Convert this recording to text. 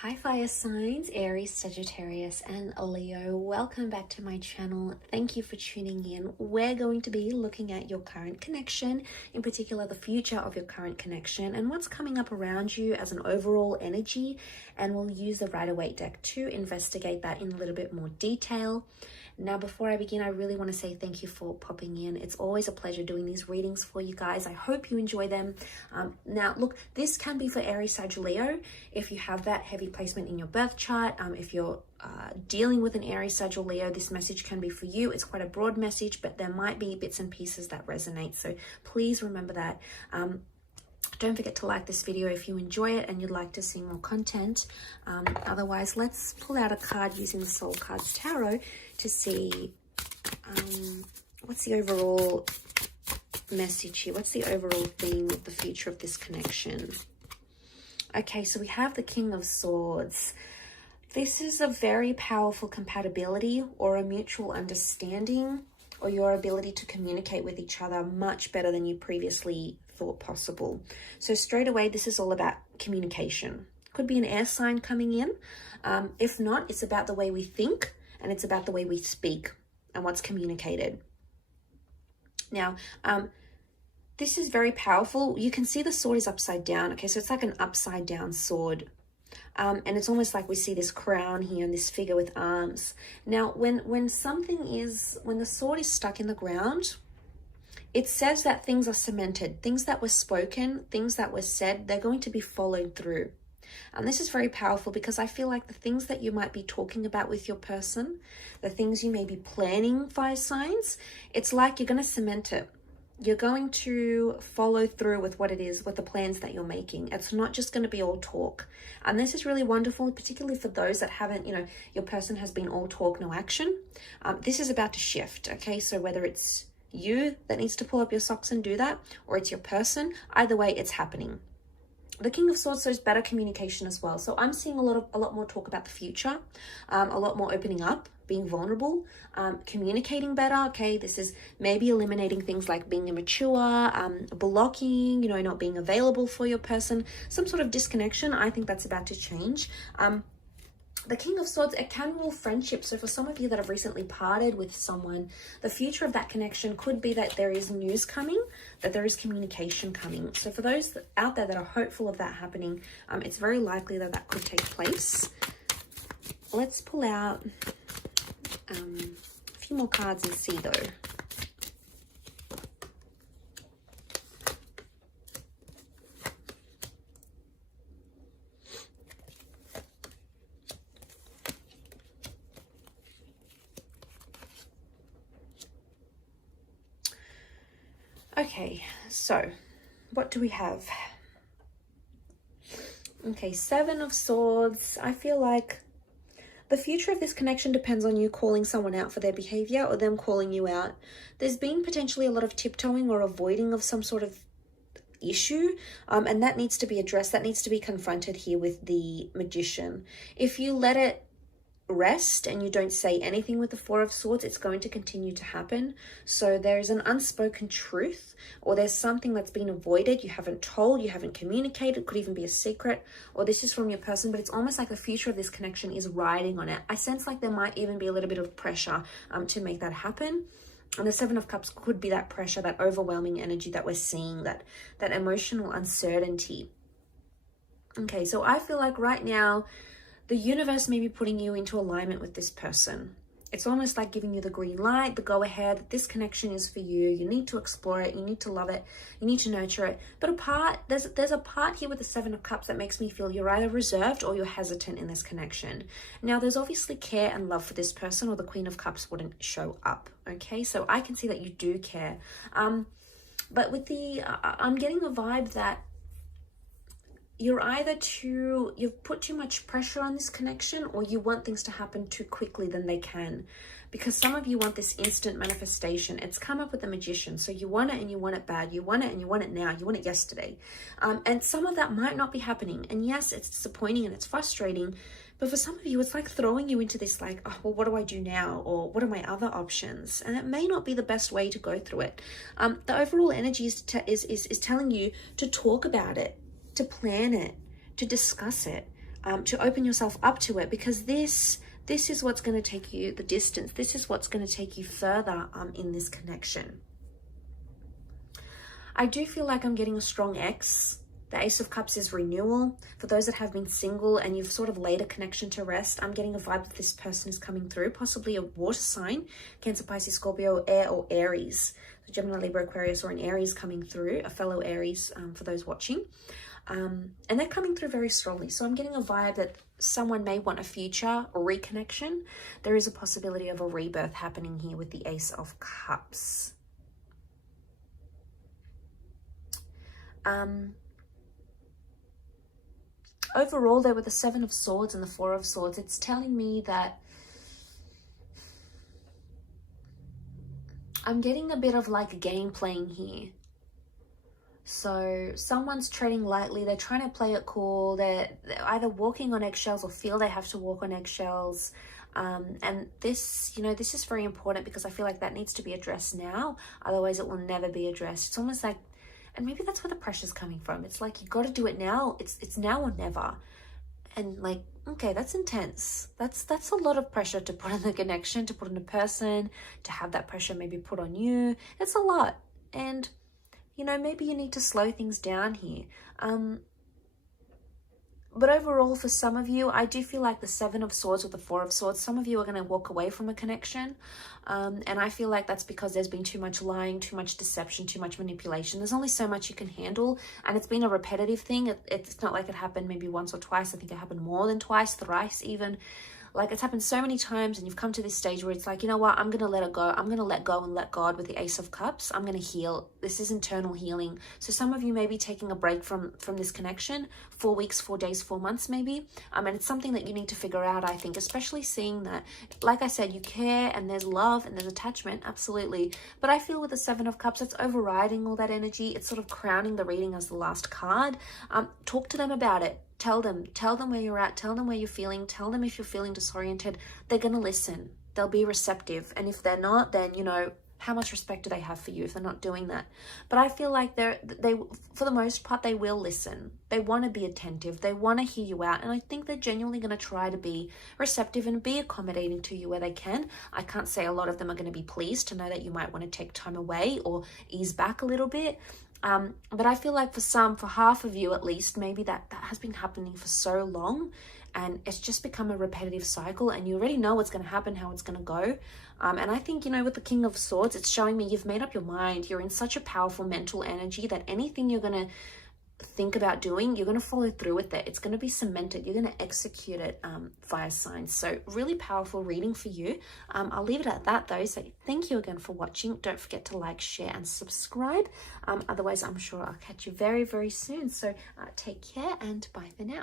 Hi fire signs, Aries, Sagittarius and Leo. Welcome back to my channel. Thank you for tuning in. We're going to be looking at your current connection, in particular the future of your current connection and what's coming up around you as an overall energy, and we'll use the Rider-Waite deck to investigate that in a little bit more detail. Now, before I begin, I really want to say thank you for popping in. It's always a pleasure doing these readings for you guys. I hope you enjoy them. Now, look, this can be for Aries, Sag, Leo. If you have that heavy placement in your birth chart, if you're dealing with an Aries, Sag, or Leo, this message can be for you. It's quite a broad message, but there might be bits and pieces that resonate. So please remember that. Don't forget to like this video if you enjoy it and you'd like to see more content. Otherwise, let's pull out a card using the Soul Cards Tarot to see what's the overall message here. What's the overall theme of the future of this connection? Okay, so we have the King of Swords. This is a very powerful compatibility or a mutual understanding, or your ability to communicate with each other much better than you previously thought possible. So straight away, this is all about communication. Could be an air sign coming in. If not, it's about the way we think and it's about the way we speak and what's communicated. Now, this is very powerful. You can see the sword is upside down. Okay, so it's like an upside down sword. And it's almost like we see this crown here and this figure with arms. Now, when the sword is stuck in the ground, it says that things are cemented. Things that were spoken, things that were said, they're going to be followed through. And this is very powerful because I feel like the things that you might be talking about with your person, the things you may be planning, fire signs, it's like you're going to cement it. You're going to follow through with what it is, with the plans that you're making. It's not just going to be all talk. And this is really wonderful, particularly for those that haven't, your person has been all talk, no action. This is about to shift, okay? So whether it's you that needs to pull up your socks and do that, or it's your person, either way, it's happening. The King of Swords shows better communication as well. So I'm seeing a lot more talk about the future, a lot more opening up, being vulnerable, communicating better. Okay, this is maybe eliminating things like being immature, blocking, not being available for your person, some sort of disconnection. I think that's about to change. The King of Swords, it can rule friendship. So for some of you that have recently parted with someone, the future of that connection could be that there is news coming, that there is communication coming. So for those out there that are hopeful of that happening, it's very likely that that could take place. Let's pull out a few more cards and see though. Okay, so what do we have? Okay, Seven of Swords. I feel like the future of this connection depends on you calling someone out for their behavior or them calling you out. There's been potentially a lot of tiptoeing or avoiding of some sort of issue, and that needs to be addressed. That needs to be confronted here with the Magician. If you let it rest and you don't say anything with the Four of Swords, it's going to continue to happen. So there's an unspoken truth, or there's something that's been avoided, you haven't told, you haven't communicated, could even be a secret, or this is from your person, but it's almost like the future of this connection is riding on it. I sense like there might even be a little bit of pressure to make that happen. And the Seven of Cups could be that pressure, that overwhelming energy that we're seeing, that emotional uncertainty. Okay, so I feel like right now the universe may be putting you into alignment with this person. It's almost like giving you the green light, the go ahead, that this connection is for you. You need to explore it. You need to love it. You need to nurture it. But there's a part here with the Seven of Cups that makes me feel you're either reserved or you're hesitant in this connection. Now, there's obviously care and love for this person, or the Queen of Cups wouldn't show up. Okay, so I can see that you do care. But with I'm getting a vibe that you've put too much pressure on this connection, or you want things to happen too quickly than they can, because some of you want this instant manifestation. It's come up with the Magician. So you want it and you want it bad. You want it and you want it now. You want it yesterday. And some of that might not be happening. And yes, it's disappointing and it's frustrating, but for some of you, it's like throwing you into this like, oh, well, what do I do now? Or what are my other options? And it may not be the best way to go through it. The overall energy is telling you to talk about it, to plan it, to discuss it. to open yourself up to it, because this is what's going to take you the distance. This is what's going to take you further in this connection. I do feel like I'm getting a strong X. The Ace of Cups is renewal. For those that have been single and you've sort of laid a connection to rest, I'm getting a vibe that this person is coming through, possibly a water sign, Cancer, Pisces, Scorpio, Air, or Aries. So Gemini, Libra, Aquarius, or an Aries coming through, a fellow Aries for those watching. And they're coming through very strongly. So I'm getting a vibe that someone may want a future reconnection. There is a possibility of a rebirth happening here with the Ace of Cups. Overall, there were the Seven of Swords and the Four of Swords. It's telling me that I'm getting a bit of like game playing here. So someone's treading lightly. They're trying to play it cool. They're either walking on eggshells or feel they have to walk on eggshells. And this, you know, this is very important because I feel like that needs to be addressed now. Otherwise, it will never be addressed. It's almost like, and maybe that's where the pressure's coming from. It's like, you got to do it now. It's now or never. And like, okay, that's intense. That's a lot of pressure to put on the connection, to put on a person, to have that pressure maybe put on you. It's a lot. And, you know, maybe you need to slow things down here. But overall, for some of you, I do feel like the Seven of Swords with the Four of Swords, some of you are going to walk away from a connection. And I feel like that's because there's been too much lying, too much deception, too much manipulation. There's only so much you can handle. And it's been a repetitive thing. It's not like it happened maybe once or twice. I think it happened more than twice, thrice even. Like, it's happened so many times, and you've come to this stage where it's like, you know what, I'm going to let it go. I'm going to let go and let God with the Ace of Cups. I'm going to heal. This is internal healing. So some of you may be taking a break from this connection, 4 weeks, 4 days, 4 months maybe. And it's something that you need to figure out, I think, especially seeing that, like I said, you care and there's love and there's attachment, absolutely. But I feel with the Seven of Cups, it's overriding all that energy. It's sort of crowning the reading as the last card. Talk to them about it. Tell them where you're at, tell them where you're feeling, tell them if you're feeling disoriented. They're going to listen. They'll be receptive. And if they're not, then, you know, how much respect do they have for you if they're not doing that? But I feel like they for the most part, they will listen. They want to be attentive. They want to hear you out. And I think they're genuinely going to try to be receptive and be accommodating to you where they can. I can't say a lot of them are going to be pleased to know that you might want to take time away or ease back a little bit. But I feel like for half of you at least, maybe that has been happening for so long and it's just become a repetitive cycle and you already know what's going to happen, how it's going to go. And I think, you know, with the King of Swords, it's showing me you've made up your mind. You're in such a powerful mental energy that anything you're going to think about doing, you're going to follow through with it. It's going to be cemented. You're going to execute it, fire signs. So really powerful reading for you. I'll leave it at that though. So thank you again for watching. Don't forget to like, share and subscribe. Otherwise, I'm sure I'll catch you very, very soon. So take care and bye for now.